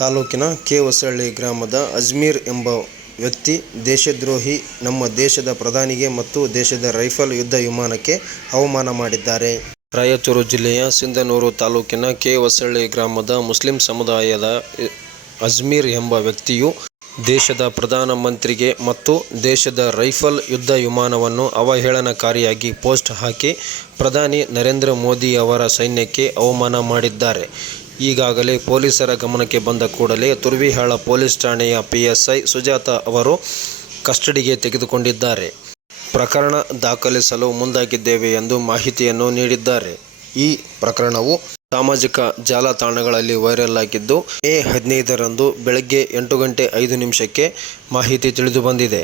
ತಾಲೂಕಿನ ಕೆ. ಹೊಸಳ್ಳಿ ಗ್ರಾಮದ ಅಜ್ಮೀರ್ ಎಂಬ ವ್ಯಕ್ತಿ ದೇಶದ್ರೋಹಿ, ನಮ್ಮ ದೇಶದ ಪ್ರಧಾನಿಗೆ ಮತ್ತು ದೇಶದ ರೈಫಲ್ ಯುದ್ಧ ವಿಮಾನಕ್ಕೆ ಅವಮಾನ ಮಾಡಿದ್ದಾರೆ. ರಾಯಚೂರು ಜಿಲ್ಲೆಯ ಸಿಂಧನೂರು ತಾಲೂಕಿನ ಕೆ. ಹೊಸಳ್ಳಿ ಗ್ರಾಮದ ಮುಸ್ಲಿಂ ಸಮುದಾಯದ ಅಜ್ಮೀರ್ ಎಂಬ ವ್ಯಕ್ತಿಯು ದೇಶದ ಪ್ರಧಾನ ಮಂತ್ರಿಗೆ ಮತ್ತು ದೇಶದ ರೈಫಲ್ ಯುದ್ಧ ವಿಮಾನವನ್ನು ಅವಹೇಳನಕಾರಿಯಾಗಿ ಪೋಸ್ಟ್ ಹಾಕಿ ಪ್ರಧಾನಿ ನರೇಂದ್ರ ಮೋದಿ ಅವರ ಸೈನ್ಯಕ್ಕೆ ಅವಮಾನ ಮಾಡಿದ್ದಾರೆ. ಈಗಾಗಲೇ ಪೊಲೀಸರ ಗಮನಕ್ಕೆ ಬಂದ ಕೂಡಲೇ ತುರ್ವಿಹಾಳ ಪೊಲೀಸ್ ಠಾಣೆಯ ಪಿಎಸ್ಐ ಸುಜಾತ ಅವರು ಕಸ್ಟಡಿಗೆ ತೆಗೆದುಕೊಂಡಿದ್ದಾರೆ. ಪ್ರಕರಣ ದಾಖಲಿಸಲು ಮುಂದಾಗಿದ್ದೇವೆ ಎಂದು ಮಾಹಿತಿಯನ್ನು ನೀಡಿದ್ದಾರೆ. ಈ ಪ್ರಕರಣವು ಸಾಮಾಜಿಕ ಜಾಲತಾಣಗಳಲ್ಲಿ ವೈರಲ್ ಆಗಿದ್ದು, ಮೇ 15ರಂದು ಬೆಳಗ್ಗೆ 8:05 ಮಾಹಿತಿ ತಿಳಿದುಬಂದಿದೆ.